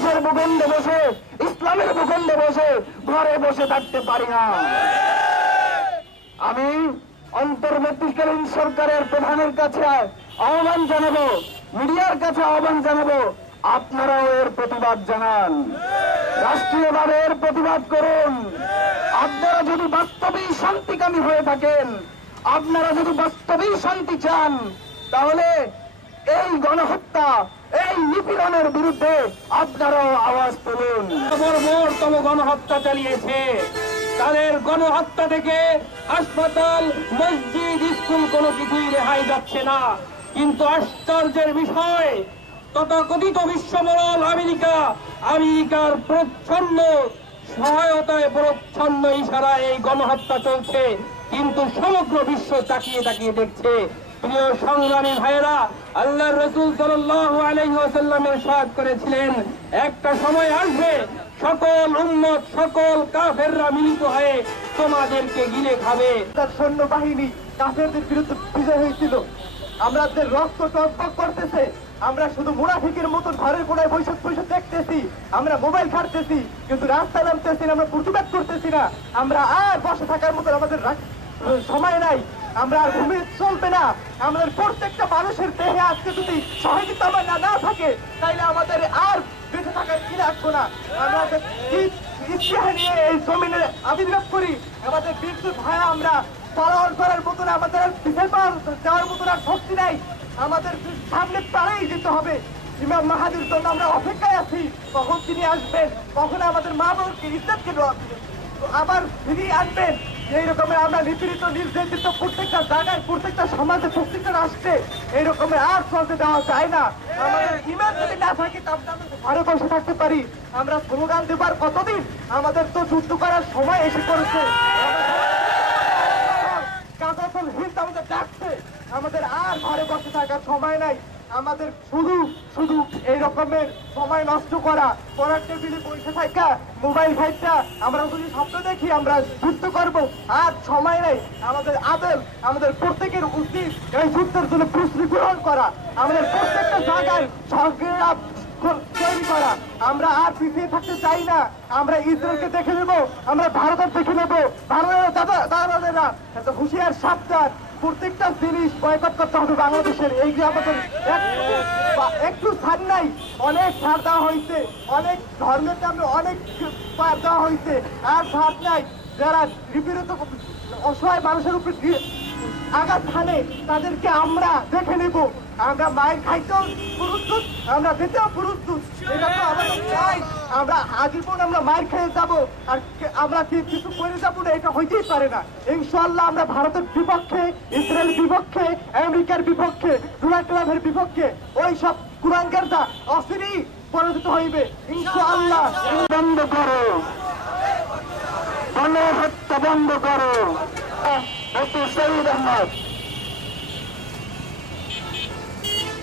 দেশের ভূখণ্ডে বসে, ইসলামের ভূখণ্ডে বসে, ঘরে বসে থাকতে পারি না। আমি অন্তর্বর্তীকালীন সরকারের প্রধানের কাছে আহ্বান জানাব, মিডিয়ার কাছে আহ্বান জানাব, আপনারাও এর প্রতিবাদ জানান। রাষ্ট্রীয়ভাবে এর প্রতিবাদ করুন। আপনারা যদি বাস্তবেই শান্তিকামী হয়ে থাকেন, আপনারা যদি বাস্তবেই শান্তি চান, তাহলে এই গণহত্যা, এই নিপীড়নের বিরুদ্ধে আপনারাও আওয়াজ তুলুন। বর্বরতম গণহত্যা চালিয়েছে। তাদের গণহত্যা থেকে হাসপাতাল, মসজিদ, স্কুল কোনো কিছুই রেহাই যাচ্ছে না। কিন্তু আশ্চর্যের বিষয়, তথাকথিত বিশ্বমরল আমেরিকা আমেরিকার প্রচ্ছন্ন, সহায়তায় প্রচ্ছন্ন ইশারায় এই গণহত্যা চলছে। কিন্তু সমগ্র বিশ্ব তাকিয়ে তাকিয়ে দেখছে প্রিয় সংগ্রামী ভাইয়েরা, আল্লাহ রসুল সাল্লাল্লাহু আলাইহি সাদ করেছিলেন, একটা সময় আসবে সকল উম্মত, সকল কাফেররা মিলিত হয়ে তোমাদেরকে গিলে খাবে। তার সৈন্যবাহিনী কাফেরদের বিরুদ্ধে বিজয় হয়েছিল। আমাদের রক্ত টকবক করতেছে। আমরা শুধু মুনাফিকের মতন ঘরের কোনায় বৈশাখ বৈশাখ দেখতেছি। আমরা মোবাইল ঘাটতেছি, কিন্তু রাস্তা নামতেছি না, আমরা প্রতিবাদ করতেছি না। আমরা আর বসে থাকার মতন আমাদের সময় নাই। আমরা আর ঘুমিয়ে চলবে না। আমাদের প্রত্যেকটা মানুষের দেহে আজকে যদি সহযোগিতা না না থাকে, তাইলে আমাদের আর বেঁচে থাকার কি রাখব না? আমরা ইতিহাস নিয়ে এই জমিনে আবির্ভাব করি, আমাদের বিদ্যুৎ ভায়া আমরা পালন করার মতন আমাদের পিছিয়ে পাওয়ার যাওয়ার মতন আর শক্তি নাই। আমাদের সামনে তারাই যেতে হবে। ইমাম মাহাদির জন্য আমরা অপেক্ষায় আছি। কখন তিনি আসবেন? কখন আমাদের মা বাবাকে ইজ্জতকে আবার ফিরিয়ে আনবেন। এই রকমের আমরা নিপীড়িত নির্যাতিত প্রত্যেকটা জায়গায়, প্রত্যেকটা সমাজে প্রত্যেকটা রাষ্ট্রে এই রকমের আর চলতে দেওয়া যায় না। আমাদের ইমান যদি না আমরা ঘরে বসে থাকতে পারি। আমরা স্লোগান দেবার কতদিন? আমাদের তো যুদ্ধ করার সময় এসে পড়েছে। কাজাফল হিন্দ আমাদের ডাকছে। আমাদের আর ঘরে বসে থাকার সময় নাই। আমাদের শুধু শুধু এই রকমের সময় নষ্ট করা, পড়ার টেবিলে বসে থাকা, মোবাইল ঘাইটা আমরা যদি স্বপ্ন দেখি, আমরা যুদ্ধ করব। আর সময় নেই। আমাদের আদল, আমাদের প্রত্যেকের উচিত এই যুদ্ধের জন্য প্রস্তুতি গ্রহণ করা। আমাদের প্রত্যেকটা জায়গায় সংগ্রাম তৈরি করা। আমরা আর পিছিয়ে থাকতে চাই না। আমরা ইসরায়েলকে দেখে নেব, আমরা ভারতের দেখে নেব। ভারতের দাদা দাদাদেরা এত হুঁশিয়ার সাবধান। প্রত্যেকটা জিনিস বয়কট করতে হবে বাংলাদেশের। এই যে আমাদের একটু ছাড় নাই, অনেক ছাড় দেওয়া হয়েছে, অনেক ধর্মের নামে অনেক ছাড় দেওয়া হয়েছে, আর ছাড় নাই। যারা নিপীড়িত অসহায় মানুষের উপর আঘাত হানে, তাদেরকে আমরা দেখে নেব। আমরা মায়ের খাইতেও প্রস্তুত আমরা দিতেও প্রস্তুত এটা তো আমাদের আমরা আজীবন আমরা মায়ের খেয়ে যাব আর আমরা কি কিছু করে যাব না? এটা হইতেই পারে না। ইনশাল্লাহ আমরা ভারতের বিপক্ষে, ইসরায়েল বিপক্ষে, আমেরিকার বিপক্ষে ডোনাল্ড ট্রাম্পের বিপক্ষে, ওই সব কুরাঙ্গারদা অস্থিরই পরাজিত হইবে। ইনশাআল্লাহ। বন্ধ করো। গণহত্যা বন্ধ করো।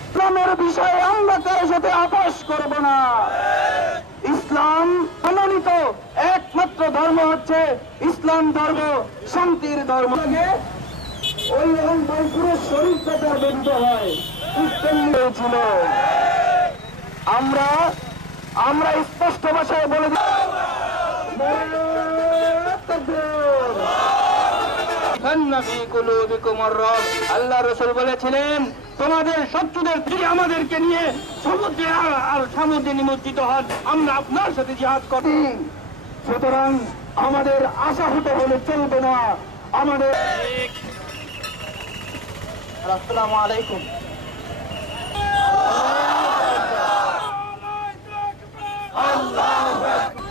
ইসলামের বিষয়ে আমরা কারও সাথে আপোষ করব না। ইসলাম মনোনীত একমাত্র ধর্ম হচ্ছে ইসলাম ধর্ম, শান্তির ধর্ম। ওই অঞ্চল পুরো শরীর পেটার বেরিত হয়। হয়েছিল। আমরা আমরা স্পষ্ট ভাষায় বলে দিই। আল্লাহ রসুল বলেছিলেন তোমাদের শত্রুদের থেকে আমাদেরকে নিয়ে সমুদ্রে আর- সমুদ্রে নিমজ্জিত হন আমরা আপনার সাথে জিহাদ করি সুতরাং আমাদের আশাহত হলে চলবে না। আমাদের আসসালামু আলাইকুম।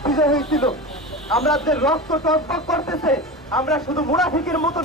বিজয় হয়েছিল আমাদের রক্ত টকবক করতেছে আমরা শুধু মুনাফিকের মতো